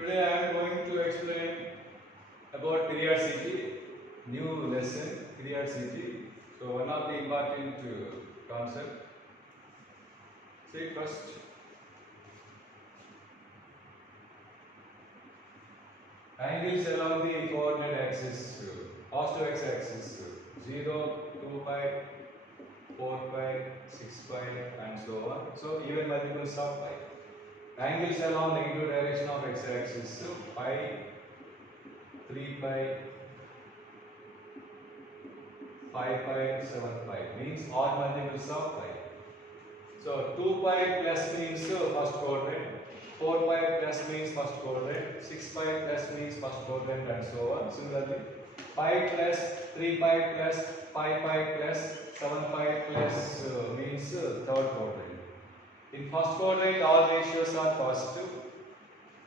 Today I am going to explain about periodicity, new lesson, periodicity. So one of the important concept. See first, angles along the coordinate axis, positive x-axis, 0, 2 pi, 4 pi, 6 pi and so on. So even multiples of pi. Angles along negative direction of x-axis, pi, 3 pi, 5 pi, 7 pi means odd multiples of pi. So 2 pi plus means first quadrant, 4 pi plus means first quadrant, 6 pi plus means first quadrant and so on. Similarly, pi plus 3 pi plus 5 pi plus 7 pi plus means third quadrant. In first quadrant all ratios are positive.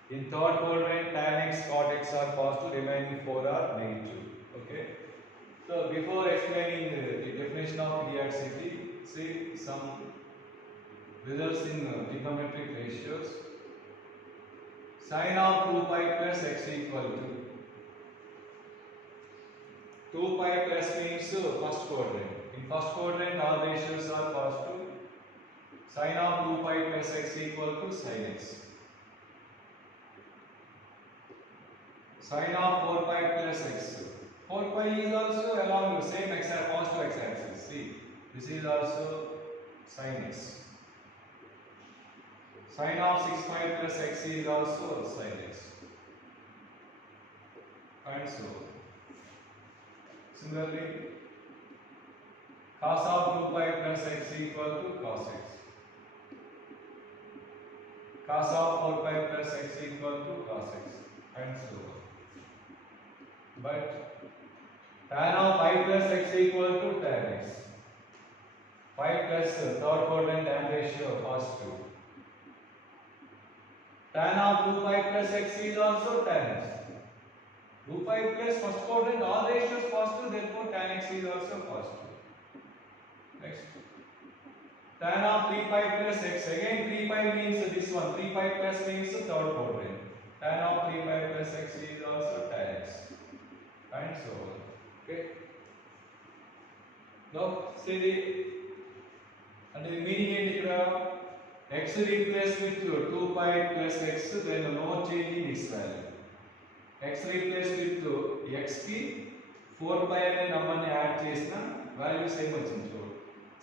In third quadrant tan x, cot x are positive, remaining 4 are negative. Okay. So before explaining the definition of periodicity, see some results in trigonometric ratios. Sine of 2 pi plus x equal to 2 pi plus means first quadrant. In first quadrant all ratios are positive. Sine of 2 pi plus x equal to sin x. Sine of 4 pi plus x. 4 pi is also along the same positive x-axis. See, this is also sin x. Sine of 6 pi plus x is also sin x. And so on. Similarly, cos of 2 pi plus x equal to cos x. Cos of 4 pi plus x equal to cos x. And so on. But tan of pi plus x equal to tan x. Pi plus third quadrant tan ratio positive. Tan of 2 pi plus x is also tan x. 2 pi plus first quadrant all ratios positive, therefore tan x is also positive. Next. Tan of 3 pi plus x, again 3 pi means this one, 3 pi plus means third quadrant. Tan of 3 pi plus x is also tan x. And so on. Okay. Now see the meaning in x replaced with 2 pi plus x, then no change in its value. X replaced with x ki 4 pi అనే నంబర్ ని యాడ్ చేసినా value same వచ్చింది. చూడు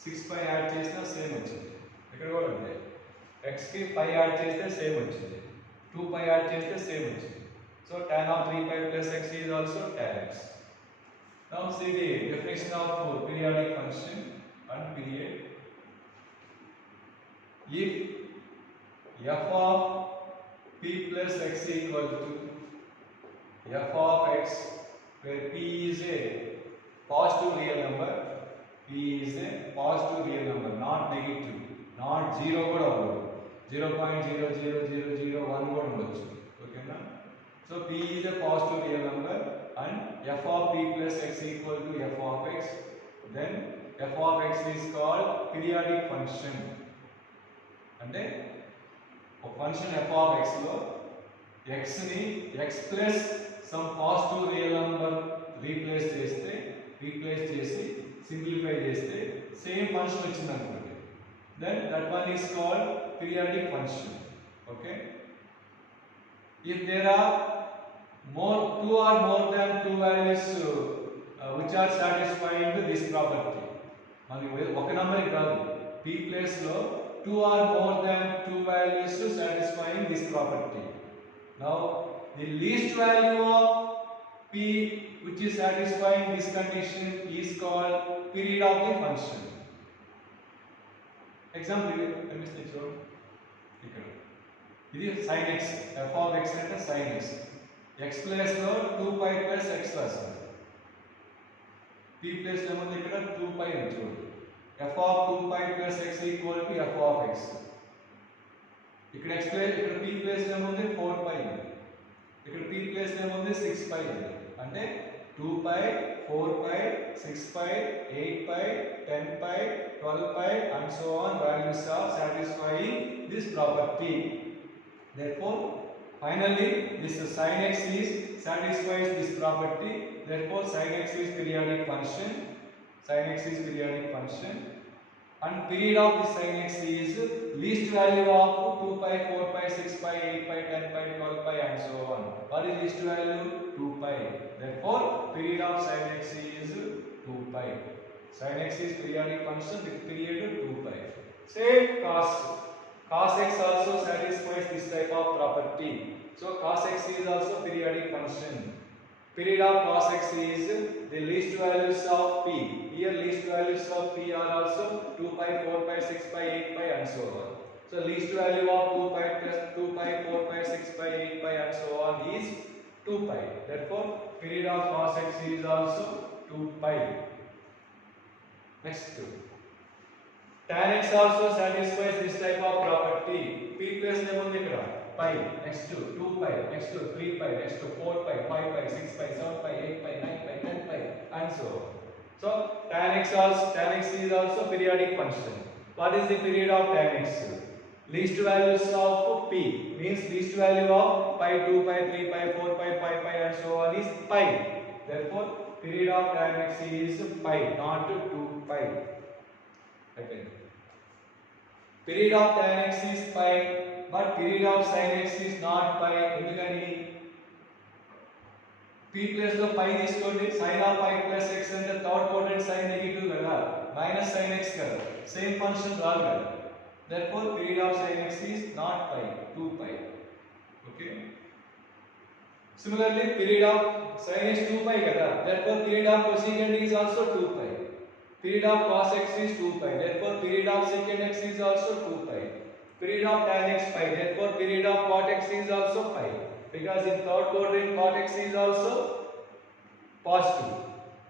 6 pi add చేసినా సేమ్ వచ్చింది. ఇక్కడ కూడా అంతే, x కి pi యాడ్ చేస్తే సేమ్ వచ్చింది, 2 pi యాడ్ చేస్తే సేమ్ వచ్చింది. So tan of 3 pi plus x is also tan x. Now see the definition of periodic function and period. If f of p plus x equal to f of x, where p is a positive real number, p is a positive real number, not negative, not 0 కూడా ఉండదు, 0.00001 కూడా ఉండొచ్చు. ఓకేనా? So p is a positive real number and f of p plus x equal to f of x, then f of x is called periodic function. అంటే ఒక function f of x లో x ని x plus some positive real number replace చేసి సింప్లిఫై చేస్తే same function వచ్చింది అనుకోండి, then that one is called periodic function. Okay. If there are two or more than two values which are satisfying this property, మనకి ఒక నెంబర్ కాదు, p place లో 2 or more than 2 values satisfying this property. Now the least value of p which is satisfying this condition is called period of the function. Example కనిపిస్తుంది చూడండి ఇక్కడ, ఇది sin x, f of x అంటే sin x, x place లో 2 pi plus x రాస్తాం, p place లో ఏముంది ఇక్కడ 2 pi ఉంది చూడండి, f of 2 pi plus x equal to f of x. ఇక్కడ x ప్లేస్, ఇక్కడ p ప్లేస్ లో ఏముంది 4 pi ఉంది, ఇక్కడ p ప్లేస్ లో ఏముంది 6 pi ఉంది. అంటే 2 pi, 4 pi, 6 pi, 8 pi, 10 pi, 12 pi and so on values are satisfying this property. Therefore Finally, this sin x is satisfies this property. Therefore, sin x is periodic function. Sin x is periodic function. And period of this sin x is least value of 2 pi, 4 pi, 6 pi, 8 pi, 10 pi, 12 pi and so on. What is least value? 2 pi. Therefore, period of sin x is 2 pi. Sin x is periodic function with period 2 pi. Same cos. Cos x also satisfies this type of property. So cos x is also periodic function. Period of cos x is the least values of p. Here least values of p are also 2 pi, 4 pi, 6 pi, 8 pi and so on. So least value of 2 pi plus 2 pi, 4 pi, 6 pi, 8 pi and so on is 2 pi. Therefore, period of cos x is also 2 pi. Next. Tan x also satisfies this type of property. P plus name pi. Next to 2 pi. Next to 3 pi. Next to 4 pi, 5 pi, 6 pi, 7 pi, 8 pi, 9 pi, 10 pi, and so on. So tan x is also periodic function. What is the period of tan x? Least values of p means least value of pi, 2 pi, 3 pi, 4 pi, 5 pi, and so on is pi. Therefore, period of tan x is pi, not 2 pi. Okay. Period of tan x is pi, but period of sin x is not pi. ఎందుకని p plus లో పై తీసుకోండి, sin of pi plus x అంటే third quadrant sin negative కదా, minus sin x కదా, same function రాదు కదా. therefore period of sin x is not pi, 2 pi. okay. similarly period of sin x 2 pi kada, therefore period of cosecant is also 2 pi. Period of cos x is 2 pi. Therefore, period of secant x is also 2 pi. Period of tan x pi. Therefore, period of cot x is also pi. Because in third quadrant, cot x is also positive.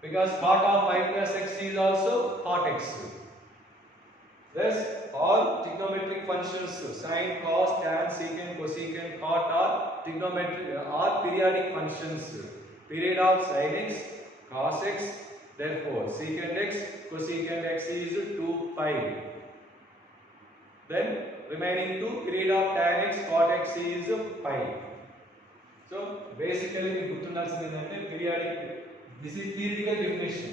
Because cot of pi plus x is also cot x. Thus, all trigonometric functions sin, cos, tan, secant, cosecant, cot are trigonometric are periodic functions. Period of sin x, cos x. Therefore, secant x, cosecant x is 2 pi. Then remaining two, period of tan x, cot x is pi. So basically, we put periodic. This is theoretical definition.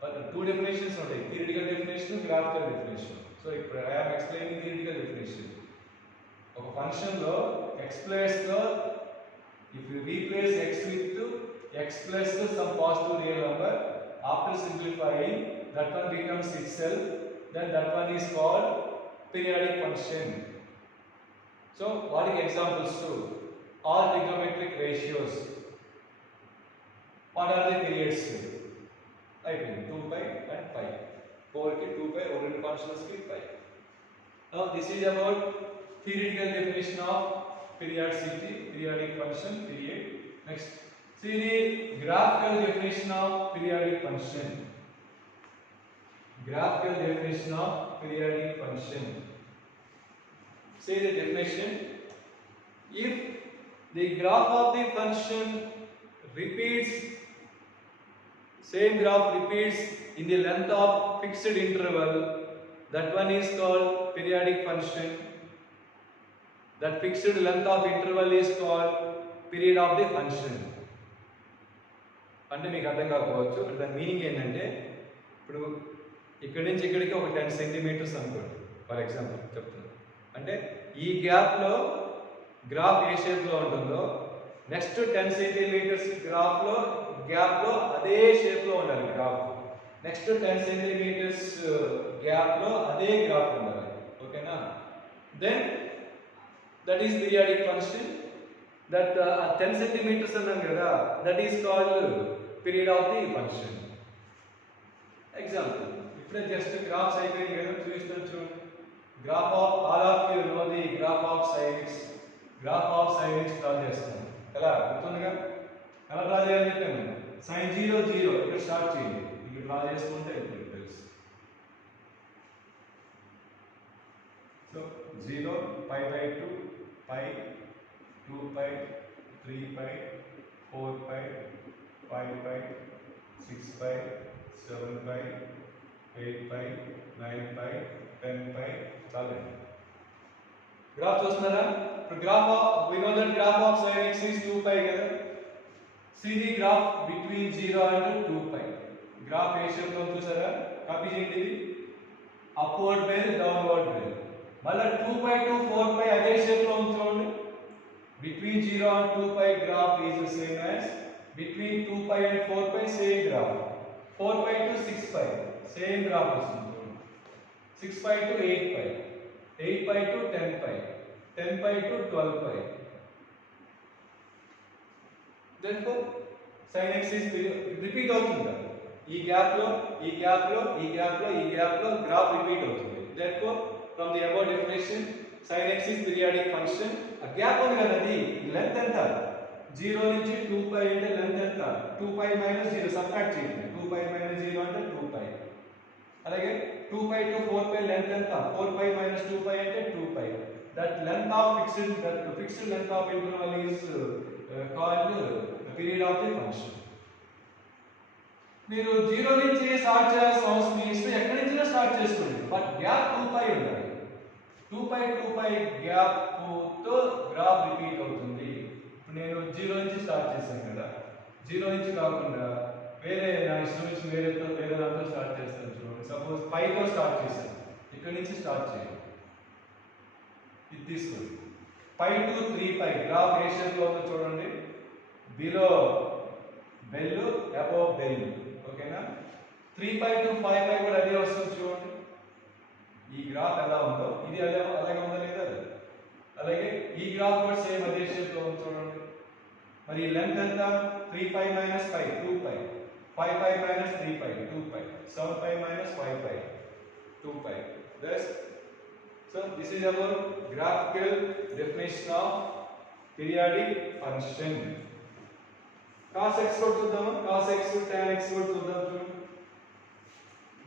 But two definitions are there: theoretical definition and graphical definition. So I am explaining theoretical definition. Of a function law, x plus the, if you replace x with x plus some positive real number, after simplifying, that one becomes itself, then that one is called periodic function. So what are the examples to? All trigonometric ratios. What are the periods? I think 2 pi and pi. 4 ki 2 pi, oriented functions ki pi. Now this is about theoretical definition of periodicity, periodic function, period. Next. See the graphical definition of periodic function. Graphical definition of periodic function. See the definition. If the graph of the function repeats, same graph repeats in the length of fixed interval, that one is called periodic function. That fixed length of interval is called period of the function. అంటే మీకు అర్థం కాకపోవచ్చు. అంటే దాని మీనింగ్ ఏంటంటే, ఇప్పుడు ఇక్కడి నుంచి ఇక్కడికి ఒక 10 సెంటీమీటర్స్ అనుకోండి ఫర్ ఎగ్జాంపుల్ చెప్తున్నాను. అంటే ఈ గ్యాప్లో గ్రాఫ్ ఏ షేప్లో ఉంటుందో నెక్స్ట్ 10 సెంటీమీటర్స్ గ్యాప్లో అదే షేప్లో ఉండాలి గ్రాఫ్. నెక్స్ట్ 10 సెంటీమీటర్స్ గ్యాప్లో అదే గ్రాఫ్ ఉండాలి. ఓకేనా? Then that is periodic function. That 10 centimeters అన్నాను కదా, that is called period of the function. Example, ఇప్పుడే జస్ట్ గ్రాఫ్స్ అయిపోయింది కదా, చూపిస్తాను చూడండి. Graph of all of you know the graph of sin x. Graph of sin x draw చేస్తాను. ఎలా గుర్తుందిగా? ఎలా డ్రా చేయాలి చెప్పాను. sin 0 0 ఇక్కడ స్టార్ట్ చేయండి, ఇక్కడ డ్రా చేసుకుంటే ఇప్పుడు తెలుసు. సో 0 pi by 2 pi 2 pi 3 pi 4 pi 5 pi 6 pi 7 pi 8 pi 9 pi 10 pi 11. గ్రాఫ్ చూస్తున్నారా? ఇప్పుడు graph of we know that graph of sin x is 2 pi కదా. see the graph between 0 and 2 pi. గ్రాఫ్ ఏ షేప్ లో చూసారా? కాపీ చేయండి. ఇది అప్వర్డ్ బెల్ డౌన్వర్డ్ బెల్. మళ్ళీ 2 pi టు 4 pi అదే షేప్ లో చూడండి. between 0 and 2 pi graph is the same as between 2 pi and 4 pi same graph. 4 pi to 6 pi same graph వస్తుంది. 6 pi to 8 pi, 8 pi to 10 pi, 10 pi to 12 pi. Therefore sin x is repeat అవుతుంది. ఈ గ్యాప్ లో ఈ గ్యాప్ లో ఈ గ్యాప్ లో ఈ గ్యాప్ లో గ్రాఫ్ రిపీట్ అవుతుంది. Therefore from the above definition sin x is periodic function. ఆ గ్యాప్ ఉంది కదా, అది లెంత్ ఎంత? 0 నుంచి 2 pi అంటే లెంత్ ఎంత? 2 pi minus 0 సబ్ట్రాక్ట్ చేయండి. 2 pi minus 0 అంటే 2 pi. అలాగే 2 pi to 4 pi length ఎంత? 4 pi minus 2 pi అంటే 2 pi. That length of fixed length of interval is called the period of the function. మీరు 0 నుంచి స్టార్ట్ చేయాల్సిన అవసరం మీ ఇష్టం ఎక్కడి నుంచి స్టార్ట్ చేసుకోండి, బట్ గ్యాప్ 2 pi ఉండాలి. 2 pi గ్యాప్ తో గ్రాఫ్ రిపీట్ అవుతుంది. ఇప్పుడు నేను 0 నుంచి స్టార్ట్ చేశాను కదా, 0 నుంచి కాకుండా వేరే నా ఇష్టం నుంచి వేరే దాంతో స్టార్ట్ చేస్తాను. చూడండి, సపోజ్ 5 తో స్టార్ట్ చేశాను, ఇక్కడ నుంచి స్టార్ట్ చేయండి. ఇది తీసుకోండి. 5 to 3 pi గ్రాఫ్ ఏ షేప్ లో ఉందో చూడండి. Below bell, above bell. ఓకేనా? 3 pi to 5 pi కూడా అదే వస్తుంది చూడండి. ఈ గ్రాఫ్ ఎలా ఉందో ఇది అలాగే ఉందా లేదా? అలాగే ఈ గ్రాఫ్ కూడా సేమ్ అదే షేప్ లో ఉంది చూడండి. మరి లెంత్ ఎంత? 3 pi minus 5 2 pi, 5 pi minus 3 pi 2 pi, 7 pi minus 5 pi 2 pi. Thus, so this is our graphical definition of periodic function. cos x को చూద్దాం. cos x tan x को చూద్దాం. చూడండి,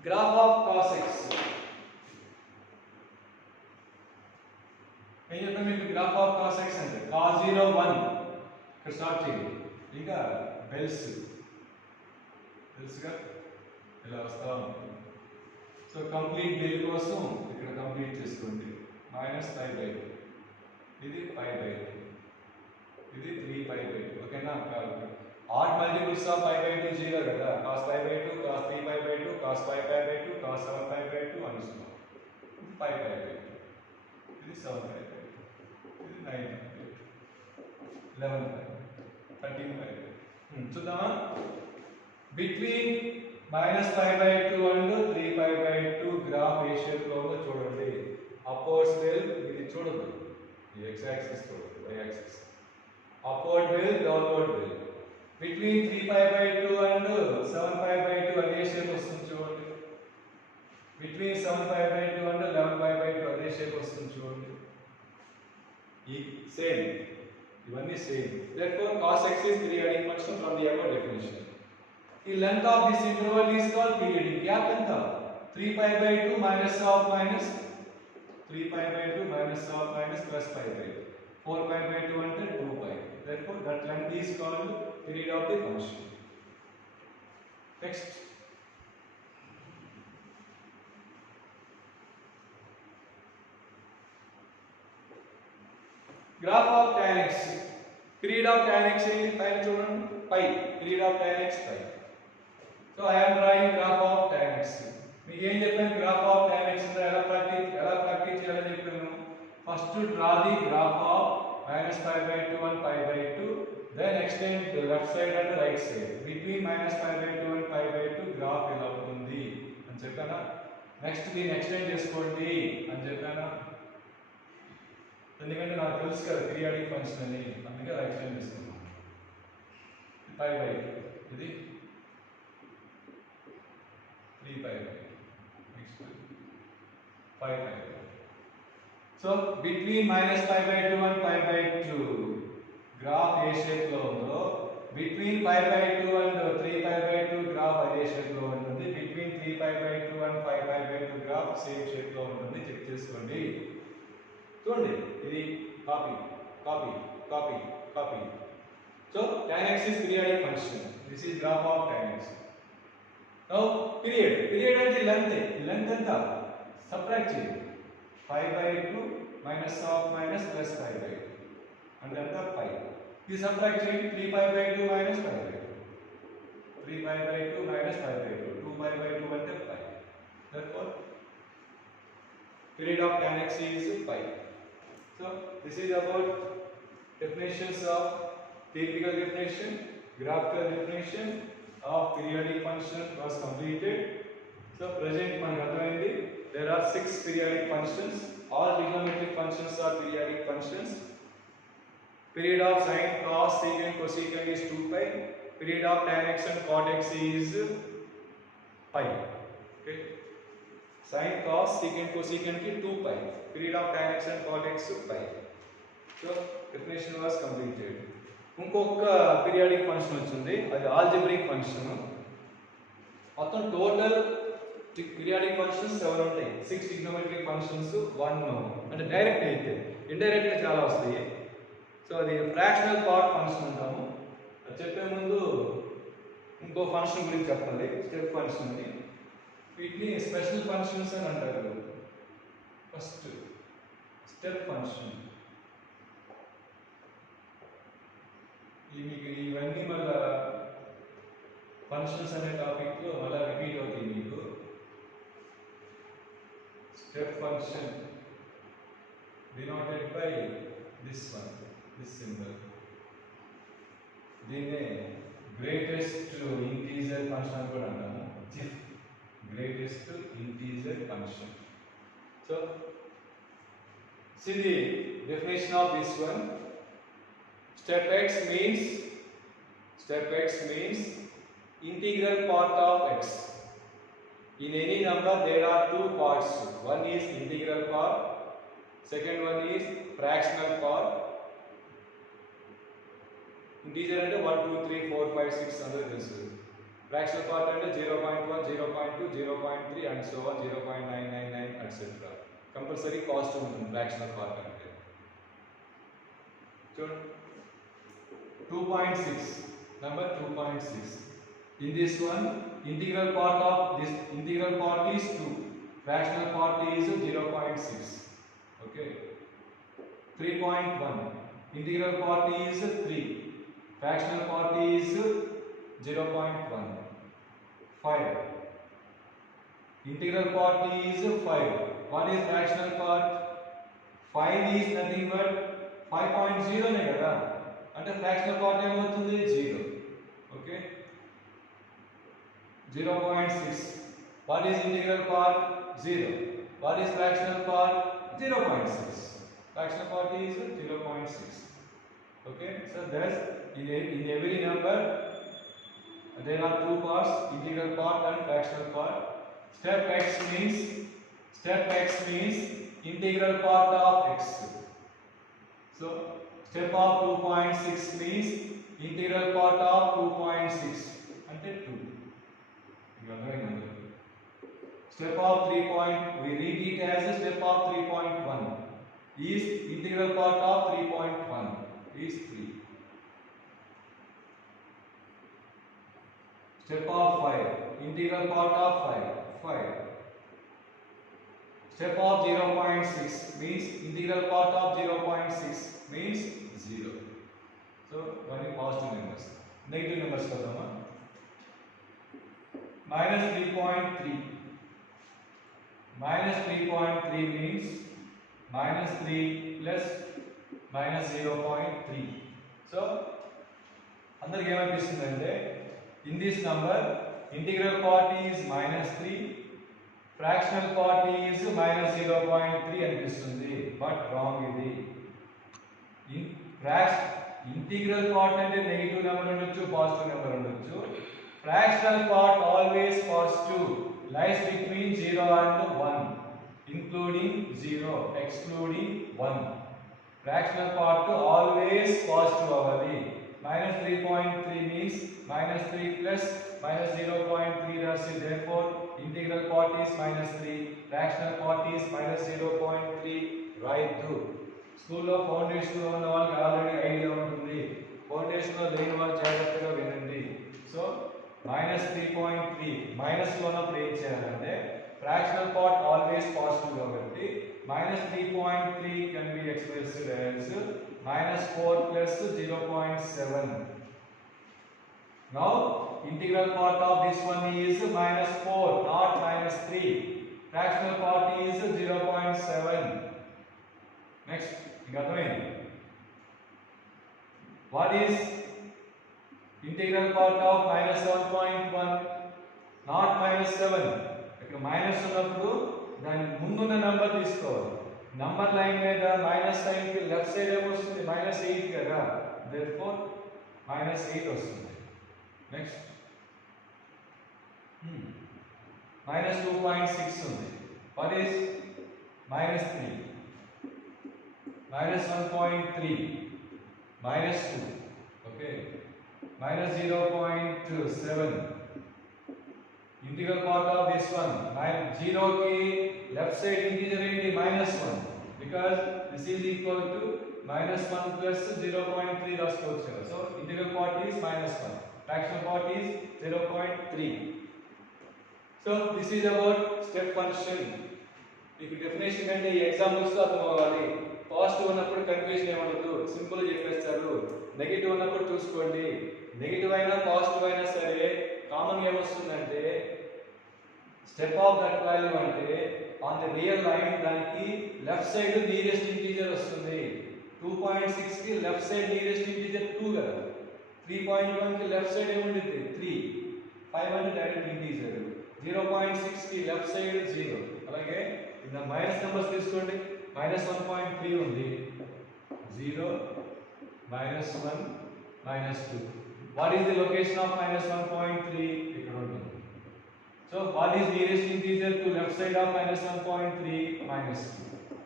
graph of cos x. ఏం చెప్పాను మీకు? గ్రాఫ్ ఆఫ్ cos x అంటే cos 0 1 ఇక్కడ స్టార్ట్ చేయండి. ఇంకా బెల్స్ తెలుసుగా ఇలా వస్తా ఉంటుంది. సో కంప్లీట్ బెల్ కోసం ఇక్కడ కంప్లీట్ చేసుకోండి. మైనస్ పై బై 2, ఇది పై బై 2, ఇది 3 పై బై 2. ఓకేనా? Odd multiples of pi by 2 0 కదా. cos pi by 2, cos 3 pi by 2, cos 5 pi by 2, cos 7 pi by 2 అని ఇస్తున్నాం. ఇది 5 పై బై 2, ఇది 7 పై బై 2, ఇది 9 పై బై 2, 11 పై 13 పై బై 2. చూద్దామా? Between -5 by 2 and 3 pi by 2 graph ఏ shape లో ఉందో చూడండి. అప్వర్డ్ బెల్ ఇది చూడండి, ఈ x యాక్సిస్ చూడండి, y axis. Upward bell, downward bell. Between 3 pi by 2 and 7 pi by 2 అదే షేప్ వస్తుంది చూడండి. బిట్వీన్ 7 pi by 2 and 11 pi by 2 అదే షేప్ వస్తుంది చూడండి. ఈ సేమ్, ఇవన్నీ same. Therefore cos x is periodic function from the above definition. The length of this interval is called periodic. Gap ఎంత? 3 pi by 2 minus of minus 3 pi by 2 minus of minus plus pi by 2. 4 pi by 2 అంటే 2 pi. Therefore that length is called period of the function. Next, graph of tan x. Period of tan x ఏంటి? పైన చూడండి, pi. Period of tan x pi. So I am drawing graph of tan x. మీకు ఏం చెప్పాను? Graph of tan x ఎలా ప్రాక్టీస్ చేయాలని చెప్పాను. First draw the graph of -5 by 2 and pi by 2, then extend the left side and right side. Between -5 by 2 and pi by 2 గ్రాఫ్ ఎలా ఉంటుంది అని చెప్పానా? నెక్స్ట్ దీన్ని ఎక్స్టెండ్ చేసుకోండి అని చెప్పానా? ఎందుకంటే నాకు తెలుసు కదా పీరియాడిక్ ఫంక్షన్ అని, అందుకే అలా ఎక్స్టెండ్ చేసుకున్నాను. pi by 2, ఇది 3 pi by 2, next 5 pi by 2. So between -5 by 2 and pi by 2 graph ఏ షేప్ లో ఉందో, between pi by 2 and 3 pi by 2 గ్రాఫ్ అదే షేప్ లో ఉంటుంది. between 3 pi by 2 and 5 pi by 2 graph same shape లో ఉంటుంది. చెక్ చేసుకోండి. చూడండి, ఇది copy copy copy copy. So tan x is periodic function. This is graph of tan x. Now period అంటే లెంత్ ఎంత? సబ్ట్రాక్ట్ చేయండి. 5 by 2 minus of minus plus pi by 2 and then the pi. You subtract 3 pi by 2 minus pi by 2. 3 pi by 2 minus pi by 2. 2 pi by 2 and then pi. Therefore, period of tan x is pi. So, this is about definitions of typical definition, graphical definition of periodic function was completed. So, present there are 6 periodic functions. All trigonometric functions are periodic functions. Period of sine, cos, secant, cosecant is 2 pi. Period of tan x and cot x is pi. Okay. Sine, cos, secant, cosecant is 2 pi. Period of tan x and cot x is pi. So definition was completed. ఇంకొక periodic function వచ్చింది, అది algebraic function. మొత్తం total periodic functions 7 ఉంటాయి. 6 trigonometric functions 1 అంటే డైరెక్ట్ అయితే, ఇండైరెక్ట్ గా చాలా వస్తాయి. సో అది ఫ్రాక్షనల్ పార్ట్ ఫంక్షన్ అంటాము. అది చెప్పే ముందు ఇంకో ఫంక్షన్ గురించి చెప్పాలి, స్టెప్ ఫంక్షన్ అని. వీటిని స్పెషల్ ఫంక్షన్స్ అని అంటారు. First step function. మీకు ఇవన్నీ మళ్ళా ఫంక్షన్స్ అనే టాపిక్ లో మళ్ళా రిపీట్ అవుతాయి మీకు. Step function denoted by this one, this symbol. దీన్నే గ్రేటెస్ట్ ఇంటీజర్ ఫంక్షన్ అని కూడా అంటాము. GIF, greatest integer function. So see the definition of this one. Step x means integral part of x. In any number there are two parts. One is integral part, second one is fractional part. Integer అంటే 1 2 3 4 5 6 అందరూ తెలుసు. Fractional part అంటే 0.1 0.2 0.3 and so on 0.999 etc. Compulsory cost ఉంటుంది fractional part అంటే. చూడండి 2.6, number 2.6. In this one, integral part is 2, fractional part is 0.6. Okay. 3.1, integral part is 3, fractional part is 0.1. 5, integral part is 5. What is fractional part? 5 is nothing but 5.0 ne kada. అంటే fractional part ఏమవుతుంది 0. ఓకే 0.6. What is integral part 0. What is fractional part 0.6. Fractional part is 0.6. Okay so that's in every number there are two parts, integral part and fractional part. Step x means integral part of x. So step of 2.6 means integral part of 2.6 అంటే 2. Step of 3. We read it as a step of 3.1 is integral part of 3.1 is 3. Step of 5, integral part of 5. Step of 0.6 means integral part of 0.6 means 0. So only positive numbers. Negative numbers kadama. Minus 3.3. Minus 3.3 means minus 3 plus minus 0.3. So అందరికి ఏమనిపిస్తుందంటే in this number integral part is minus 3, fractional part is minus 0.3 అనిపిస్తుంది. But wrong ఇది. Integral part అంటే negative number ఉండొచ్చు, positive number ఉండొచ్చు. Fractional part always positive, lies between 0 and 1, ఇంక్లూడింగ్ 0 ఎక్స్క్లూడింగ్ 1. Fractional part always positive అవ్వాలి. minus 3.3 means minus 3 plus minus 0.3, that's it. Therefore integral part is minus 3, fractional part is minus 0.3. right through. స్కూల్లో ఫౌండేషన్ లో ఉన్న వాళ్ళకి already idea ఉంటుంది, ఫౌండేషన్ లో లేని వాళ్ళు జాగ్రత్తగా వినండి. సో minus 3.3 మైనస్ లో ఉన్నప్పుడు ఏం చేయాలంటే ఫ్రాక్షనల్ పార్ట్ ఆల్వేస్ పాజిటివ్ కాబట్టి minus 3.3 can be expressed as minus 4 plus 0.7. Now, integral part of this one is minus 4, not minus 3. Fractional part is 0.7. Next, you got it. What is integral part of minus 7.1? Not minus 7. ఇక్కడ మైనస్ ఉన్నప్పుడు దాని ముందున్న నంబర్ తీసుకోవాలి. Number line మీద minus sign కి left side ఏమొస్తుంది? మైనస్ 8 కదా. therefore minus 8 వస్తుంది. నెక్స్ట్ మైనస్ 2.6 ఉంది. what is minus 3? minus 1.3 minus 2. okay, minus 0.7. integral part of this one, 0 ki left side integer enti minus 1, because this is equal to minus 1 plus 0.3 raskochu. So integral part is minus 1, fractional part is 0.3. So this is about step function. మీకు డెఫినేషన్ అంటే ఈ ఎగ్జాంపుల్స్ తో అర్థం అవ్వాలి. పాజిటివ్ ఉన్నప్పుడు కన్ఫ్యూజన్ ఏమఉండదు, సింపుల్ గా చెప్పేస్తారు. నెగటివ్ ఉన్నప్పుడు చూసుకోండి. నెగటివ్ అయినా పాజిటివ్ అయినా సరే కామన్ ఏమొస్తుందంటే స్టెప్ ఆఫ్ దట్ వాల్యూ అంటే ఆన్ ది రియల్ లైన్ దానికి లెఫ్ట్ సైడ్ నియరెస్ట్ ఇంటీజర్ వస్తుంది. 2.6 కి లెఫ్ట్ సైడ్ నియరెస్ట్ ఇంటీజర్ 2 కదా. 3.1 కి లెఫ్ట్ సైడ్ ఏముంటుంది? 3. 5 అంటే డైరెక్ట్ ఇంటీజర్. 0.6 కి లెఫ్ట్ సైడ్ 0. అలాగే ఇందా మైనస్ నంబర్స్ తీసుకోండి. మైనస్ 1.3 ఉంది. 0 మైనస్ 1 మైనస్ 2. What is the location of minus 1.3? ఇక్కడ ఉంటుంది. So what is nearest integer to left side of minus 1.3? minus 2.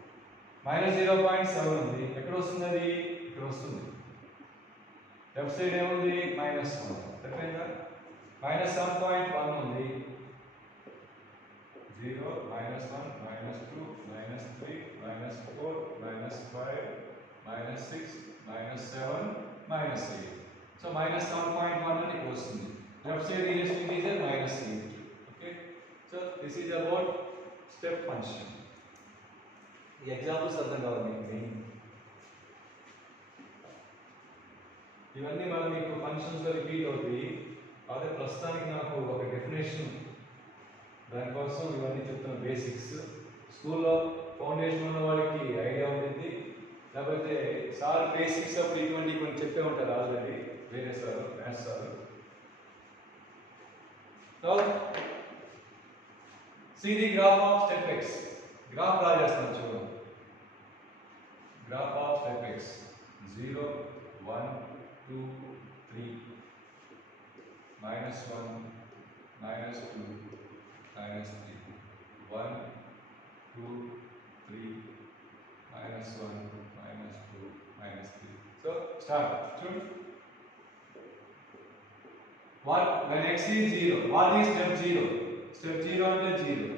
minus 0.7 ఉంది. ఎక్కడ వస్తుంది అది? ఇక్కడ వస్తుంది. లెఫ్ట్ సైడ్ ఏముంది? minus 1. సరిపోయిందా? minus 7.1 ఉంది. 0 minus 1 minus 2 minus 3 minus 4 minus 5 minus 6 minus 7 minus 8. So minus 7.1 అని ఇక్కడ వస్తుంది. Left side nearest integer minus 8. okay, so this is about step function. ఈ ఎగ్జాంపుల్స్ అర్థం కావాలి మీకు. ఇవన్నీ మనం మీకు ఫంక్షన్స్ లో రిపీట్ అవుతాయి. అదే ప్రస్తుతానికి నాకు ఒక డెఫినేషన్, దానికోసం ఇవన్నీ చెప్తున్న బేసిక్స్. స్కూల్లో ఫౌండేషన్ ఉన్న వాళ్ళకి ఐడియా ఉంటుంది, లేకపోతే సార్ బేసిక్స్ అప్పుడు ఇటువంటి కొన్ని చెప్పే ఉంటారు ఆల్రెడీ, వేరే sir maths sir. So see the graph of step x. Graph draw చేస్తాను చూడండి. గ్రాఫ్ ఆఫ్ step x 0 1 2 3 minus 1 minus 2 minus 3 1 2 3 minus 1 minus 2 minus 3. So start. చూడండి. What when x is 0? What is step 0? Step 0 అంటే 0.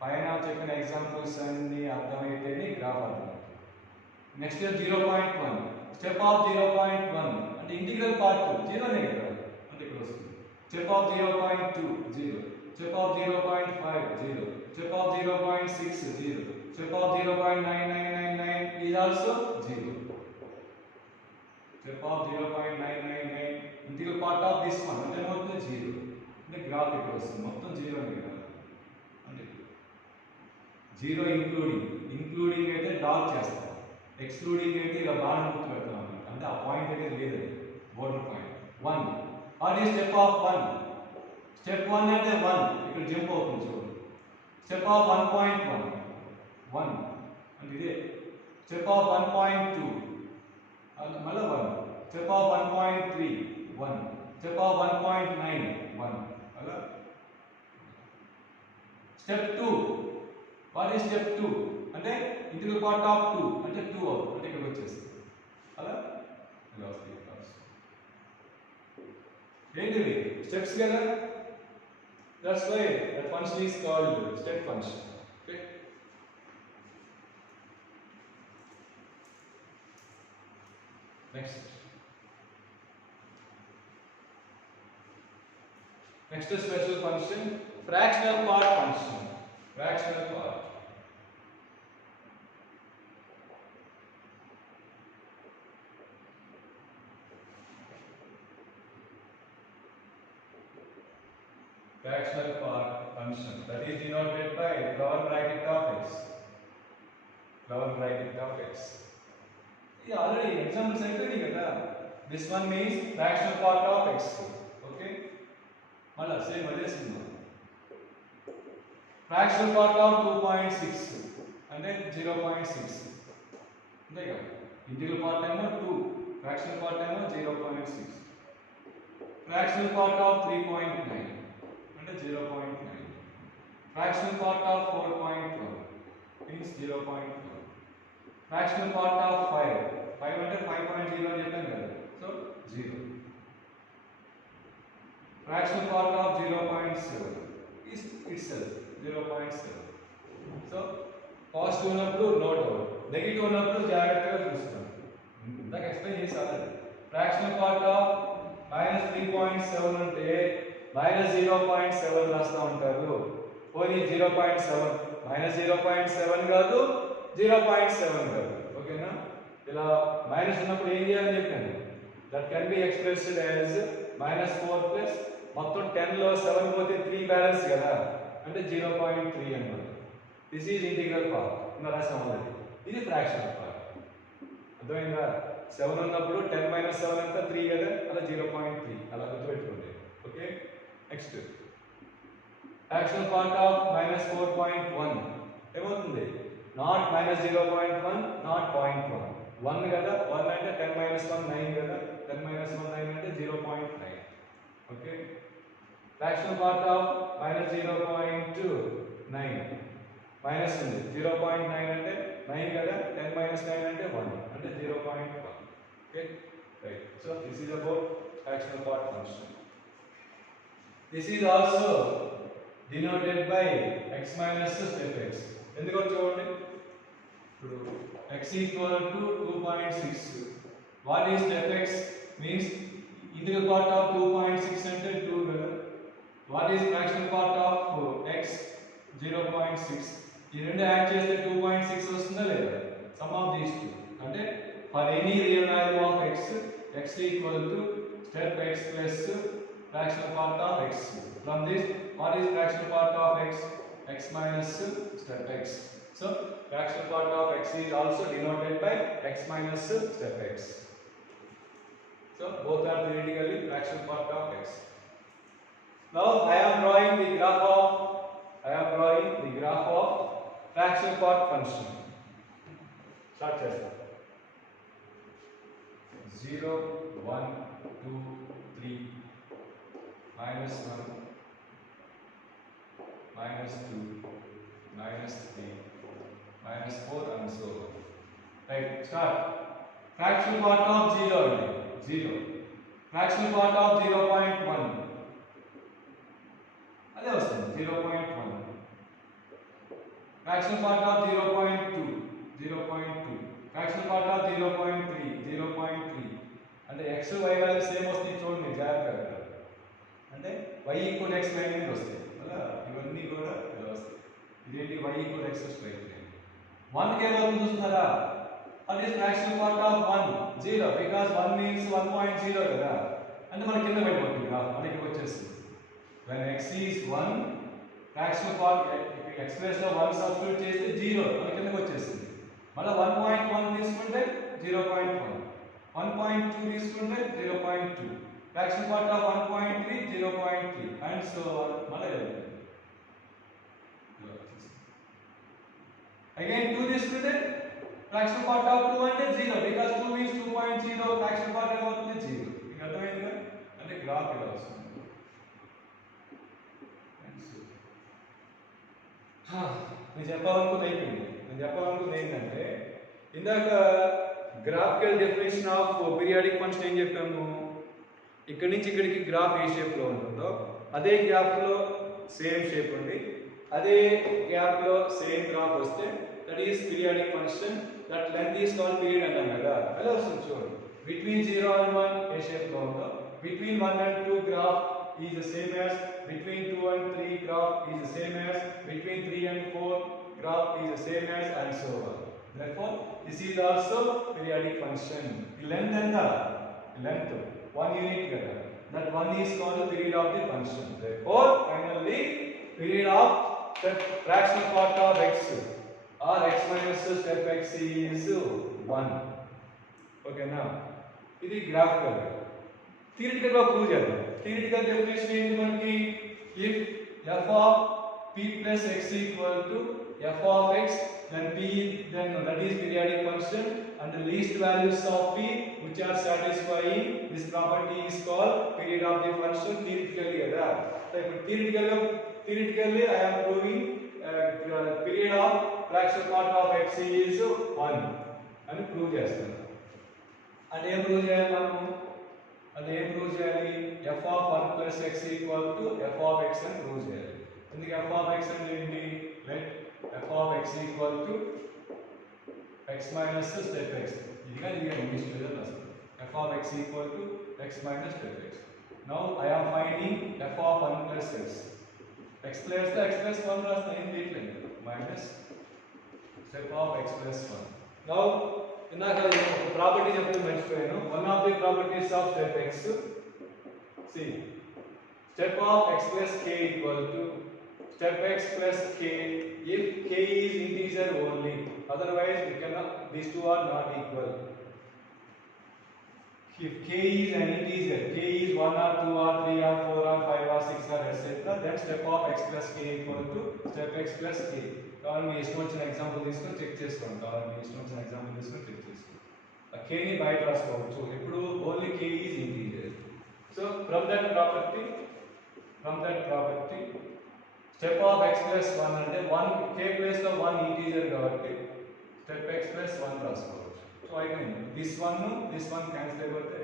పైన చెప్పిన ఎగ్జాంపుల్స్ అన్ని అర్థమైతేనే గ్రాఫ్ అర్థమవుతుంది. నెక్స్ట్ 0.1. స్టెప్ ఆఫ్ 0.1 అంటే ఇంటిగ్రల్ పార్ట్ 0నే కదా, అంటే ఇక్కడ వస్తుంది. Step of 0.2 0. Step of 0.5 0. Step of 0.6 0. Step of 0.9999 is also 0. Step of 0.999 integral part of this one అంటే మొత్తం 0. అంటే గ్రాఫ్ ఇక్కడ వస్తుంది. మొత్తం 0 నే కదా, అంటే 0 ఇంక్లూడింగ్ అయితే డాట్ చేస్తాం, ఎక్స్క్లూడింగ్ అయితే ఇలా బాణం గుర్తు పెడతాం అన్నమాట. అంటే ఆ పాయింట్ అనేది లేదు, border point. 1. What is step of 1? స్టెప్ 1 అంటే 1 ఇక్కడ జంప్ అవుతుంది చూడండి. స్టెప్ ఆఫ్ 1.1 1 అంటే ఇదే. స్టెప్ ఆఫ్ 1.2 మళ్ళీ 1. Step of 1.3 1. స్టెప్ ఆఫ్ 1.9 1 అలా. స్టెప్ 2. What is step 2? అంటే ఇంటిగ్రల్ పార్ట్ ఆఫ్ 2 అంటే 2 అవుతుంది, అంటే ఇక్కడికి వచ్చేస్తుంది అలా. ఇలా వస్తాయి ఏంటివి? స్టెప్స్ కదా. That's why that function is called step function. Okay, next special function, fractional part function. Fractional part. fractional part function that is denoted by flower bracket of x. Flower bracket of x. Yeah, already example set. This one means fractional part of x. Okay. Mala same symbol. Fractional part of 2.6 and then 0.6. Integral part time 2. Fractional part time 0.6. Fractional part of 3.9 and 0.9. Fractional part of 4.1 means 0.1. Fractional part of 5. 5 and 5.0 so 0. Fractional part of 0.7 is itself 0.7. So positive ఉన్నప్పుడు no doubt. Negative ఉన్నప్పుడు జాగ్రత్తగా చూస్తాం. ఇందాక ఎక్స్ప్లెయిన్ చేశాను. Fractional part of -3.7 అంటే -0.7 రాస్తా ఉంటారు. పోనీ 0.7 -0.7 కాదు 0.7 కాదు. ఓకేనా? ఇలా మైనస్ ఉన్నప్పుడు ఏం చేయాలని చెప్పాను. That can be expressed as -4 ప్లస్ మొత్తం 10 లో 7 పోతే 3 బ్యాలెన్స్ కదా అంటే 0.3 అన్నమాట. This is integral part. ఇంకా రాసాం ఆల్రెడీ. ఇది ఫ్రాక్షనల్ పార్ట్. అర్థమైందా? 7 ఉన్నప్పుడు 10 - 7 అంతా 3 కదా అలా 0.3 అలా గుర్తుపెట్టుకోండి. Okay next fractional part of -4.1 ఏమవుతుంది? నాట్ -0.1 నాట్ 0.1 1 కదా 1 అంటే 10 - 1 9 కదా 10 - 1 9 అంటే 0.9. ఓకే ఫ్రాక్షనల్ పార్ట్ ఆఫ్ -0.2 9 మైనస్ ఉంది 0.9 అంటే 9 కదా 10 - 9 అంటే 1 అంటే 0.1. okay right so this is about fractional part function. This is also denoted by x minus step x. ఎందుకో చూడండి ఇప్పుడు x equal to 2.6 what is step x means integral part of 2.6 అంటే 2 కదా what is fractional part of x 0.6 ఈ రెండు యాడ్ చేస్తే 2.6 వస్తుందా లేదా sum of these two అంటే for any real value of x x equal to step x plus fractional part of x. From this what is fractional part of x? X minus step x. So fractional part of x is also denoted by x minus step x. So both are theoretically fractional part of x. Now I am drawing the graph of fractional part function. Start చేద్దాం. 0 1 2 3 minus 1 minus 2 minus 3 minus 4 and so on. Right, start. Fractional part of 0 only 0. Fractional part of 0.1 అదే వస్తుంది 0.1. Fractional part of 0.2 0.2. Fractional part of 0.3 0.3 అంటే x y value same వస్తుంది చూడండి జాగ్రత్తగా అంటే y equal x minus వస్తాయి అలా ఇవన్నీ కూడా ఇలా వస్తాయి ఇదేంటి y ఈక్వల్ x స్క్వేర్ 1 కి ఏమవుతుంది చూస్తున్నారా అది ఫ్రాక్షనల్ పార్ట్ ఆఫ్ 1 0 బికాజ్ 1 మీన్స్ 1.0 కదా అంటే మన కింద పడిపోతుంది గ్రాఫ్ మనకి వచ్చేస్తుంది when x is 1 fractional part x place లో 1 సబ్స్టిట్యూట్ చేస్తే 0 మన కిందకి వచ్చేస్తుంది మళ్ళీ 1.1 తీసుకుంటే 0.1 1.2 తీసుకుంటే 0.2 fractional part of 1.3 0.3 and so మళ్ళీ అగైన్ 2 తీసుకుంటే ఫ్రాక్షనల్ పార్ట్ ఆఫ్ 2 అంటే 0 బికాజ్ 2 మీన్స్ 2.0 ఫ్రాక్షనల్ పార్ట్ ఏమవుతుంది 0. మీకు అర్థమైందా అంటే గ్రాఫ్ ఇలా వస్తుంది. నేను చెప్పాలనుకుంది అయిపోయింది. నేను చెప్పాలనుకుంది ఏంటంటే ఇందాక graphical definition of periodic function ఏం చెప్పాము ఇక్కడి నుంచి ఇక్కడికి గ్రాఫ్ ఏ షేప్లో ఉంటుందో అదే గ్యాప్లో సేమ్ షేప్ ఉంది అదే గ్యాప్లో సేమ్ గ్రాఫ్ వస్తే that is periodic function that length is called period అంటాం కదా అలా వస్తుంది చూడండి బిట్వీన్ 0 and 1 ఏ షేప్లో ఉందో బిట్వీన్ 1 and 2 graph is the same as between 2 and 3 graph is the same as between 3 and 4 graph is the same as and so on. Therefore, this is also periodic function. Length and the length 1 unit kada. That one is called the period of the function. Therefore, finally, period of the fractional part of x or x minus step x is 1. Okay, now this is graphical. Theoretical prove cheyadam. Theoretical definition ఏంటి మనకి? If f of p plus x equal to f of x, then that is periodic function, and the least values of p which are satisfying this property is called period of the function. Theoretically kada. So theoretically I am proving period of fractional part of x is 1 అని ప్రూవ్ చేస్తాను. అంటే ఏం ప్రూవ్ చేయాలి మనం? అది ఏం ప్రూవ్ చేయాలి? f of 1 plus x equal to f of x అని ప్రూవ్ చేయాలి. ఎందుకు f of x అంటే ఏంటి? Let f of x equal to x minus step x. ఇదిగా ఇంగ్లీష్ లో రాస్తాను. f of x equal to x minus step x. Now I am finding f of 1 plus x. x plus 1 రాస్తాను. ఏం చేయట్లేదు. Minus step of x plus 1. Now ఇందాక ఒక property చెప్తూ మర్చిపోయాను. One of the properties of step x, C step of x plus k equal to step x plus k if k is integer only, otherwise we cannot, these two are not equal. If k is an integer, k is 1 or 2 or 3 or 4 or 5 or 6 or etc., then step of x plus k equal to step x plus k. కావాలి మీ ఇష్టం వచ్చిన ఎగ్జాంపుల్ తీసుకొని చెక్ చేసుకోండి. కావాలి మీ ఇష్టం వచ్చిన ఎగ్జాంపుల్ తీసుకొని చెక్ చేసుకోండి. ఆ కేని బయట రాసుకోవచ్చు. ఎప్పుడు only k is integer. So from that property step of x plus 1 అంటే 1 k ప్లేస్ లో 1 ఇంటీజర్ కాబట్టి step x plus 1 రాసుకోవచ్చు. సో అయిపోయింది. this one క్యాన్సిల్ అయిపోతే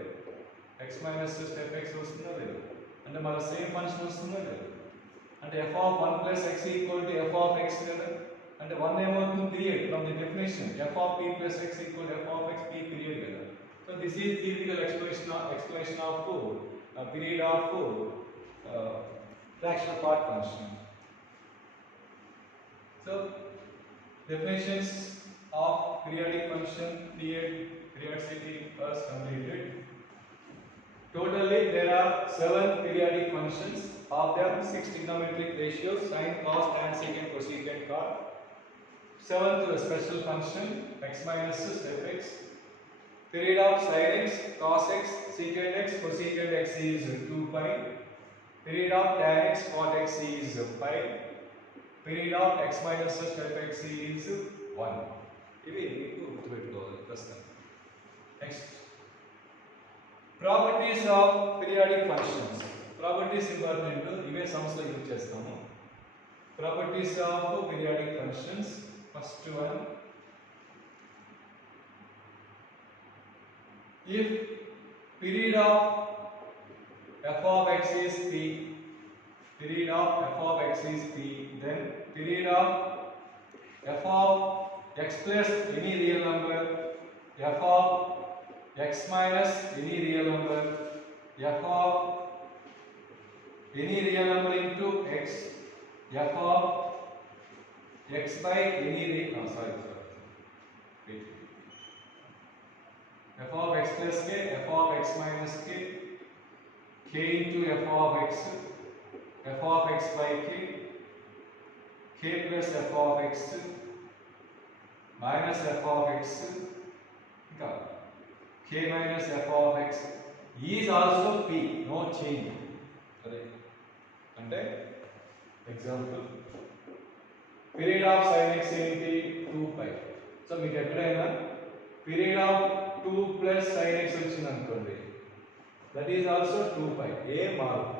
x minus step x వస్తుందా లేదు? అంటే మన సేమ్ ఫంక్షన్ వస్తుందా లేదు? అంటే f of 1 plus x equal to f of x కదా. అంటే 1 ఏమవుతుంది? Period. From the definition f of p plus x equal to f of x p period కదా. So this is theoretical explanation of period of fractional part function. So definitions of periodic function, periodicity was completed. Totally there are 7 periodic functions. Of them 6 trigonometric ratios, sine, cos, tan, secant, cosecant, cot. 7th special function x minus step x. Period of sin x, cos x, secant x, cosecant x is 2 pi. Period of tan x, cot x is pi. Period of x minus step x is 1. ఇవి మీకు గుర్తుపెట్టుకోవాలి ప్రస్తుతం. Next properties of periodic functions. Properties important, ఇవే సమ్స్లో యూజ్ చేస్తాము. Properties of periodic functions. First one, if period of f of x is p, period of f of x is p, then period of f of x plus any real number, f of x minus any real number, f of any real number into x, f of x by any real, wait, f of x plus k, f of x minus k, k into f of x, f of x by k, k plus f of x minus f of x, k minus f of x is also p, no change. అంటే example period of sin x ఏంటి? 2 pi. So మీకు ఎక్కడైనా period of 2 plus sin x వచ్చింది అనుకోండి, that is also 2 pi. ఏ మార్పు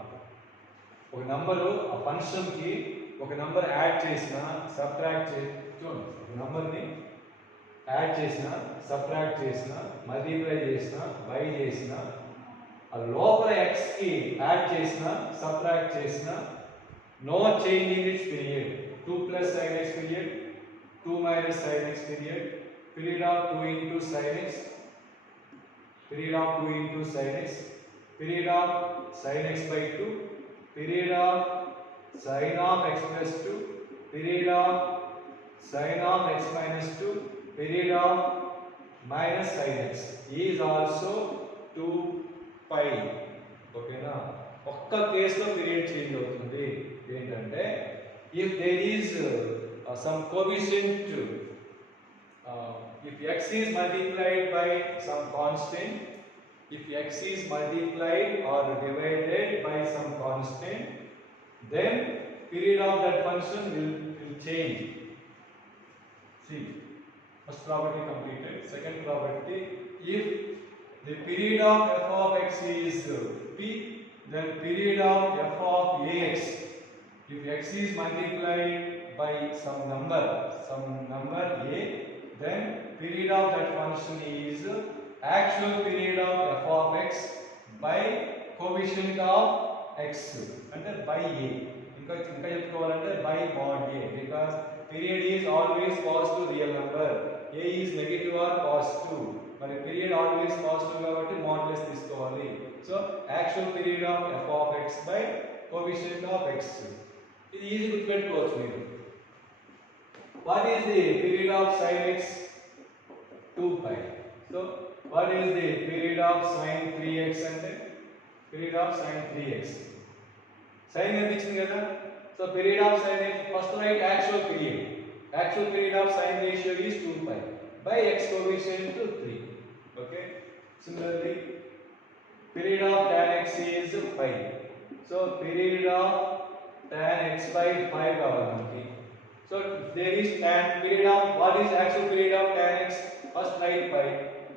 ఒక నంబరు ఆ ఫంక్షన్ కి ఒక నంబర్ యాడ్ చేసినా సబ్ట్రాక్ట్ చూడండి, ఒక నంబర్ని యాడ్ చేసినా సబ్ట్రాక్ట్ చేసినా మల్టిప్లై చేసినా బై చేసినా ఆ లోపల x కి యాడ్ చేసినా సబ్ట్రాక్ట్ చేసినా no change in its period. 2 plus sin x period, 2 minus sin x period, period of 2 into sin x, period of 2 into sin x, period of sin x by 2, period of sin of x plus 2, period of sin of x minus 2, period of minus sin x is also 2 pi. ఓకేనా ఒక్క కేసులో period change అవుతుంది ఏంటంటే if there is some coefficient if x is multiplied by some constant if x is multiplied or divided by some constant then period of that function will change. See, first property completed. Second property, if the period of f of x is p, then period of f of ax, if x is multiplied by some number a, then period of that function is actual period of f of x by coefficient of x అంటే by a. ఇంకా చెప్పుకోవాలంటే by mod a, because period is always positive real number, a is negative or positive, మరి period always positive కాబట్టి modulus తీసుకోవాలి. So actual period of f of x by coefficient of x, ఇది ఈజీ గుర్తుపెట్టుకోవచ్చు మీరు. What is the period of sin x? 2 pi. So what is the period of sin 3x అంటే period of sin 3x. sin కనిపించింది కదా. So period of sin x, first write actual period. Actual period of sin ratio is 2 pi by x coefficient to 3. Okay. Similarly, period of tan x is pi. So period of tan x by 5 కావాలి మనకి. So there is tan period of, what is actual period of tan x? First write pi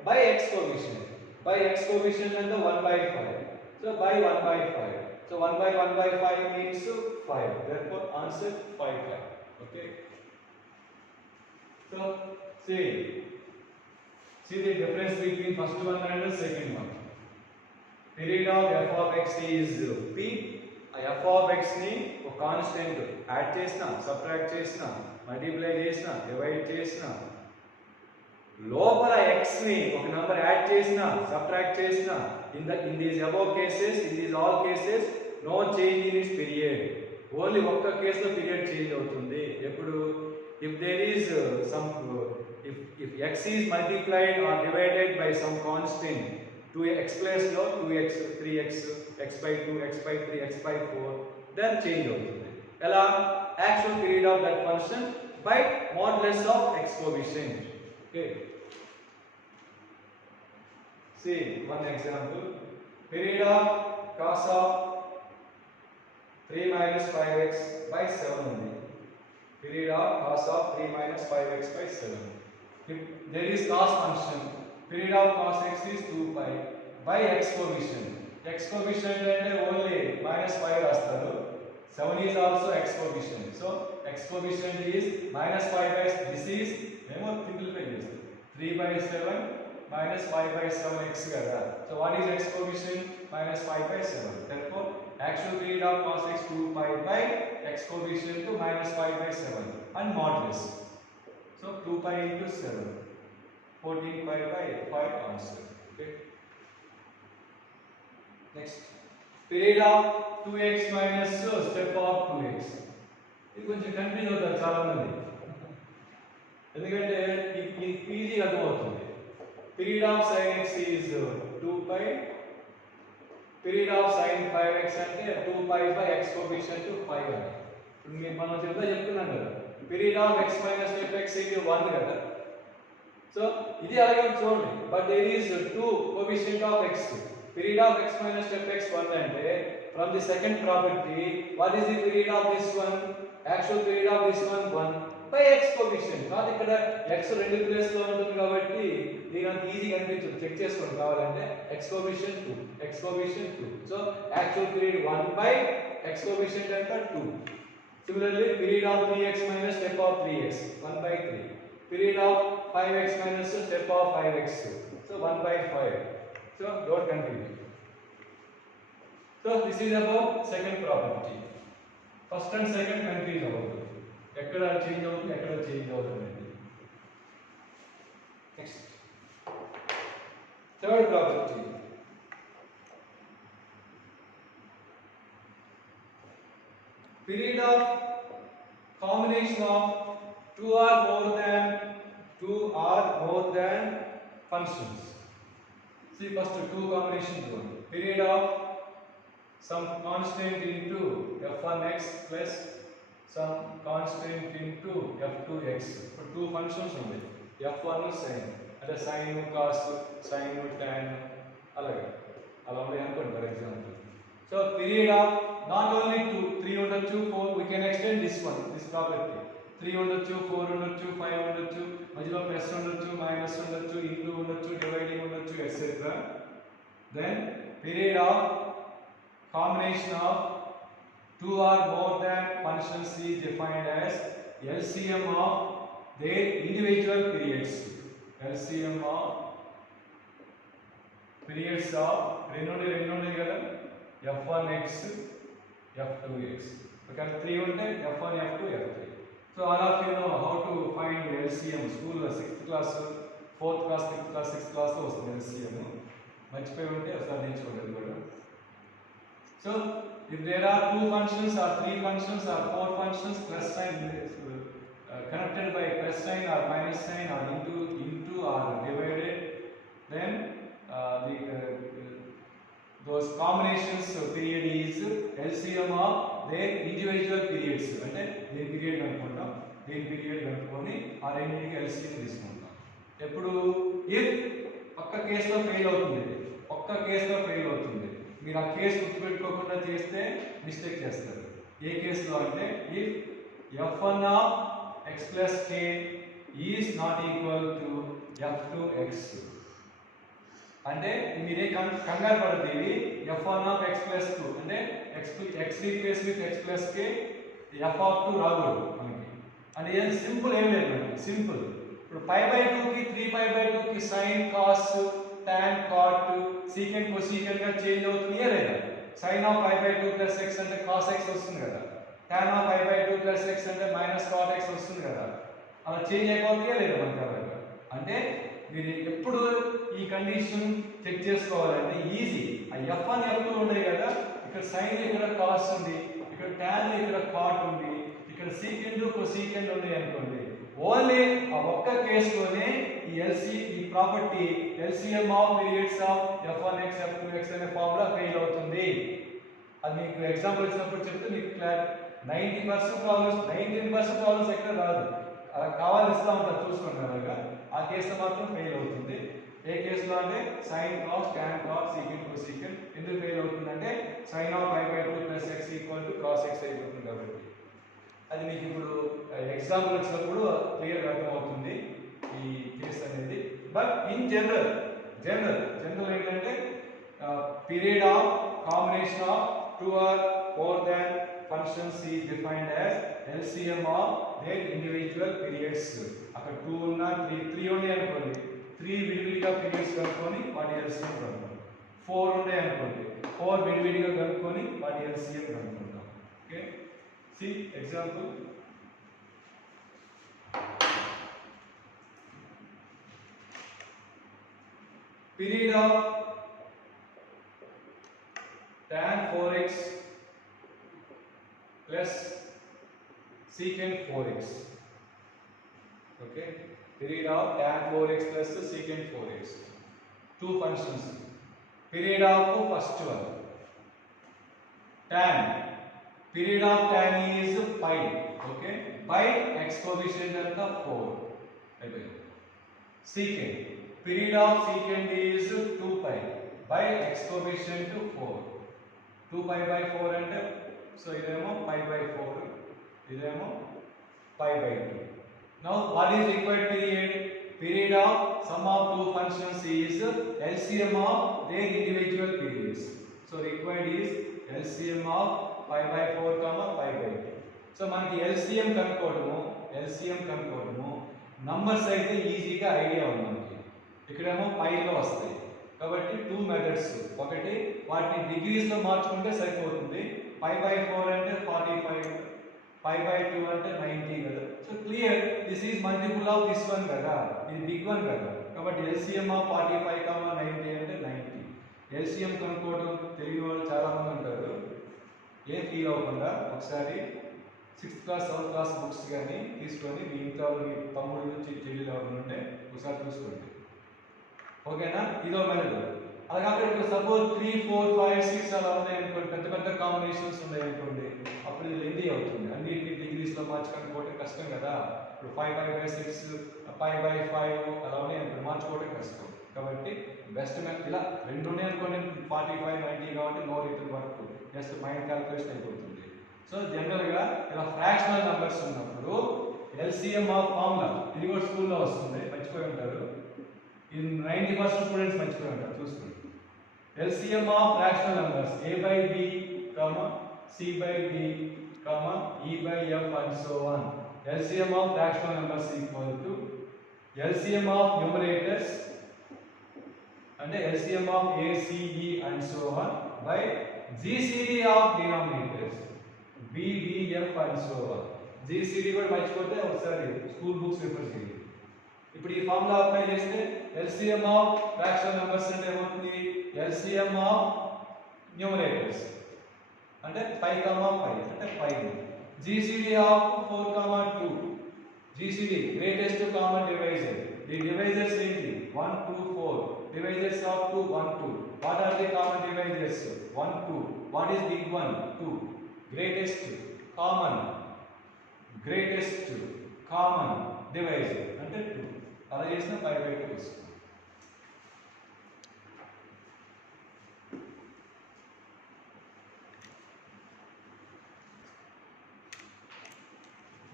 by x coefficient. By x coefficient and the 1 by 5. So by 1 by 5. So 1 by 1 by 5 means 5. Therefore answer 5 pi. Okay. So see the difference between first one and the second one. Period of f of x is p. f of x ని ఒక constant add చేసినా, subtract చేసినా, మల్టిప్లై చేసినా, డివైడ్ చేసినా, లోపల x ని ఒక number add చేసినా, సబ్ట్రాక్ట్ చేసినా, in these above cases, in these all cases, no change in its period. Only ఒక్క కేసులో పీరియడ్ చేంజ్ అవుతుంది. ఎప్పుడు if there is if x is multiplied or divided by some constant, 2x plus no 2x 3x x by 2 x by 3 x by 4, then change అవుతుంది. ఎలా? actual period of that function by modulus of x coefficient. Okay, see one example. Period of cos of 3 minus 5x by 7 ఉంది. Period of cos of 3 minus 5x by 7. If there is cos function, period of cos x is 2 pi by x coefficient. X coefficient అంటే only minus 5 రాస్తారు. 7 is also x coefficient. So x coefficient is minus 5 by, this is మేము simplify చేస్తాం. 3 by 7 minus 5 by 7 x కదా. So what is x coefficient? Minus 5 by 7. Therefore actual period of cos x 2 pi by x coefficient to minus 5 by 7 and modulus. So 2 pi into 7, 14 pi by 5 answer. Okay. Next, period of 2x minus step of 2x. ఇది కొంచెం కన్ఫ్యూజ్ అవుతారు చాలా మంది, ఎందుకంటే ఈజీ అర్థమవుతుంది. Period of sin x is 2 pi. Period of sin 5x అంటే 2 pi by x coefficient to 5 అని. ఇప్పుడు మనం చెప్తున్నాం కదా, period of x minus step x is 1 కదా. సో ఇది అలాగే చూడండి, but there is 2 coefficient of x. Period of x minus step x 1 అంటే from the second property, what is the period of this one? Actual period of this one 1 by x coefficient. కాదు ఇక్కడ x రెండు ప్లేస్ లో ఉంటుంది కాబట్టి దీని అంత ఈజీగా అనిపించదు, చెక్ చేసుకోండి కావాలంటే. x coefficient 2, x coefficient 2. So actual period 1 by x coefficient అంటే 2. Similarly, period of 3x minus step of 3x 1 by 3. Period of 5x minus step of 5x, so 1 by 5. So don't confuse. So this is about second property. First and second confuse about ఎక్కడ చేంజ్ అవుతుంది, ఎక్కడ చేంజ్ అవుతుంది. Next third property. Period of combination of two or more than functions. See first two combinations. Period of some constant into f1x plus some constant into f2x. ఇప్పుడు two functions ఉన్నాయి, f1 sin అంటే sin cos sin tan అలాగే అలా ఉన్నాయి అనుకోండి for example. So period of not only 2 3 ఉండొచ్చు 4 we can extend this one this property 3 ఉండొచ్చు 4 ఉండొచ్చు 5 ఉండొచ్చు మధ్యలో ప్లస్ ఉండొచ్చు మైనస్ ఉండొచ్చు ఇంటూ ఉండొచ్చు డివైడింగ్ ఉండొచ్చు etcetera. Then period of combination of two or more than functions is defined as LCM of their individual periods. LCM of periods of రెండు కదా f1x f2x. Okay, 3 ఉంటే f1 f2 f3. So all of you know how to find LCM. School 6th class 4th class 5th class 6th class లో వస్తుంది LCM. మర్చిపోయి ఉంటే ఒకసారి నేర్చుకోండి కూడా. So if there are two functions or three functions or four functions plus sign connected by plus sign or minus sign or into or divided, then those combinations period is LCM of their individual periods. అంటే దీని పీరియడ్ కనుక్కుంటాం, దీని పీరియడ్ కనుక్కొని ఆ రెండింటికి LCM తీసుకుంటాం. ఎప్పుడు ఇఫ్ ఒక్క కేసులో ఫెయిల్ అవుతుంది, ఒక్క కేసులో ఫెయిల్ అవుతుంది, మీరు ఆ కేసు గుర్తుపెట్టుకోకుండా చేస్తే మిస్టేక్ చేస్తారు. ఏ కేసులో అంటే if f1 of x plus k is not equal to f2x. అంటే మీరే కంగారు పడద్దు, ఇవి f1 of x plus 2 అంటే x replace with x plus k f of 2 రాకూడదు మనకి. అంటే ఏం సింపుల్ ఏం లేదు మనకి, సింపుల్. ఇప్పుడు π/2 కి 3π/2 కి sin cos tan cot secant cosecant గా చేంజ్ అవుతుంది లేదా? sin of π/2 plus x అంటే cos x వస్తుంది కదా, tan of π/2 plus x అంటే minus cot x వస్తుంది కదా, అలా చేంజ్ అయిపోతుందా లేదా మనకి అలాగా. అంటే మీరు ఎప్పుడు ఈ కండిషన్ చెక్ చేసుకోవాలంటే ఈజీ. ఆ f1 f2 ఉన్నాయి కదా, ఇక్కడ sin ఇక్కడ cos ఉంది, ఇక్కడ tan ఇక్కడ cot ఉంది, ఇక్కడ secant cosecant ఉన్నాయి అనుకోండి, ఓన్లీ ఆ ఒక్క కేసులోనే ఈ property LCM of periods of f1x f2x అనే ఫార్ములా ఫెయిల్ అవుతుంది. అది మీకు ఎగ్జాంపుల్ ఇచ్చినప్పుడు చెప్తే మీకు 90% ప్రాబ్లమ్స్ ఎక్కడ రాదు, అలా కావాలి ఇస్తా ఉంటారు చూసుకోండి అలాగా. ఆ కేసులో మాత్రం ఫెయిల్ అవుతుంది. ఏ కేసులో అంటే sin cos tan cot secant cosecant. ఎందుకు ఫెయిల్ అవుతుందంటే sin of π/2 plus x equal to cos x అయిపోతుంది కాబట్టి. అది మీకు ఇప్పుడు ఎగ్జాంపుల్ వచ్చినప్పుడు క్లియర్గా అర్థమవుతుంది ఈ కేసు అనేది. బట్ ఇన్ జనరల్ ఏంటంటే period of combination of two or more than functions is defined as LCM of their individual periods. అక్కడ 2 ఉన్నా 3 ఉన్నాయి అనుకోండి, 3 విడివిడిగా పీరియడ్స్ కనుక్కొని వాటి LCM కనుక్కోండి. 4 ఉన్నాయి అనుకోండి, 4 విడివిడిగా కనుక్కొని వాటి LCM కనుక్కుంటాం. Okay, see example. Period of tan 4x plus secant 4x. Okay, period of tan 4x plus secant 4x. Two functions. Period of first one tan. Period of tan is pi. Okay, pi x coefficient anta 4. Okay. Secant. Period of secant is 2pi by x coefficient to 4. 2pi by 4 ante so idemo pi by 4, idemo pi by 2. Now what is required period? Period of sum of two functions is LCM of their individual periods. So required is LCM of pi by 4 comma pi by 2. So మనకి LCM కనుక్కోవడము నంబర్స్ అయితే ఈజీగా ఐడియా ఉంది మనకి. ఇక్కడేమో పైలో వస్తాయి కాబట్టి 2 మెథడ్స్. ఒకటి వాటిని డిగ్రీస్ లో మార్చుకుంటే సరిపోతుంది. π/4 అంటే 45, π/2 అంటే 90 కదా. So clear this is multiple of this one కదా, ఇది బిగ్ వన్ కదా, కాబట్టి LCM ఆఫ్ 45, 90 అంటే 90. LCM కనుక్కోవడం తెలియని వాళ్ళు చాలా మంది ఉంటారు. ఏం ఫీల్ అవ్వకుండా ఒకసారి 6th class 7th class books కానీ తీసుకొని మీ ఇంట్లో మీ తమ్ముళ్ళు చెల్లెలు ఎవరు ఉంటే ఒకసారి చూసుకోండి. ఓకేనా, ఇదో మెథడ్. అది కాకుండా ఇప్పుడు సపోజ్ 3 4 5 6 అలా ఉన్నాయి అనుకోండి, పెద్ద పెద్ద కాంబినేషన్స్ ఉన్నాయి అనుకోండి, అప్పుడు ఇది లెందీ అవుతుంది. అన్నిటిని డిగ్రీస్ లో మార్చుకోవడం కష్టం కదా. ఇప్పుడు 5 5 బై 6 5 బై 5 అలా ఉన్నాయి అనుకోండి, మార్చుకోవడం కష్టం. కాబట్టి బెస్ట్ మెథడ్ ఇలా రెండు ఉన్నాయి అనుకోండి, 45 90 కాబట్టి no return work, just mind calculation అయిపోతుంది. సో జనరల్ గా ఇలా ఫ్రాక్షనల్ నంబర్స్ ఉన్నప్పుడు ఎల్సిఎం ఆఫ్ ఫార్ములా ఇది కూడా స్కూల్లో వస్తుంది, మర్చిపోయి ఉంటారు. ఇది 90% స్టూడెంట్స్ మర్చిపోయి ఉంటారు, చూసుకోండి. LCM of fractional numbers a by b, c by d, e by f and so on. LCM of fractional numbers equal to LCM of numerators and LCM of a, c, e and so on by GCD of denominators b, d, f and so on. GCD కూడా మర్చిపోతే ఒకసారి school books refer చేయండి. ఇప్పుడు ఈ formula apply చేస్తే LCM of fractional numbers అంటే ఏమవుతుంది, LCM of numerators అంటే 5, 5 అంటే 5. GCD of 4, 2. GCD greatest common divisor. The divisors ఏంటి 1 2 4. Divisors of 2 1 2. What are the common divisors? 1 2. What is big one? 2. Greatest common divisor అంటే 2. అలా చేసిన 5/2 వస్తుంది.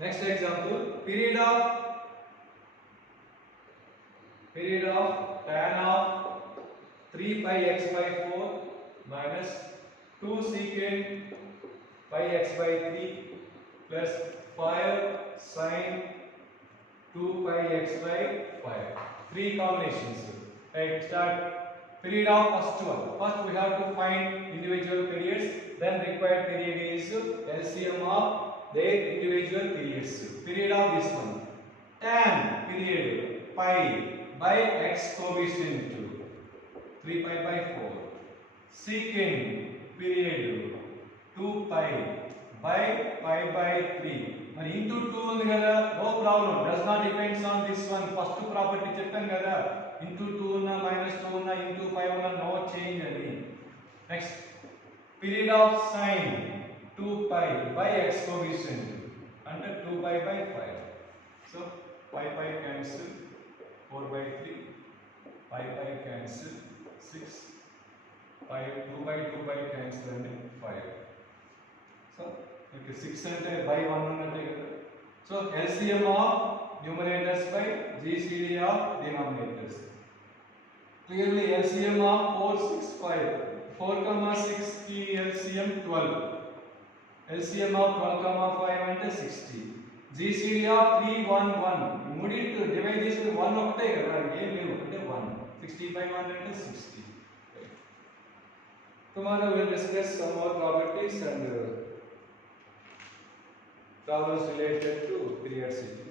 Next example, period of tan of 3 pi x by 4 minus 2 secant pi x by 3 plus 5 sin 2 pi x by 5. Three combinations. Right, start. Period of first one. First we have to find individual periods. Then required period is LCM of their individual periods. Period of this one. Tan period pi by x coefficient 3 pi by 4. Secant period 2 pi by pi by 3. మరి ఇంటూ 2 ఉంది కదా, no problem, does not depends on this one. First property చెప్పాను కదా, ఇంటూ 2 ఉన్నా -2 ఉన్నా into 5 ఉన్నా no change అని. Next period of sine 2 pi by x coefficient అంటే 2 pi by 5. So pi cancel, 4/3, pi cancel, 6, 2 by cancel అంటే 5. సో ఓకే, 6 అంటే by 1 ఉన్నట్టే కదా. So LCM of numerators by GCD of denominators. Clearly LCM of 4 6 5. 4, 6 की LCM 12. LCM of 12, 5 అంటే 60. GCD of 3 1 1. మూడింటి డివైడ్ చేసి 1 ఒకటే కదా, ఏం లేవు అంటే 1. 60 by 1 అంటే 60. Tomorrow we will discuss some more properties and problems related to periodicity.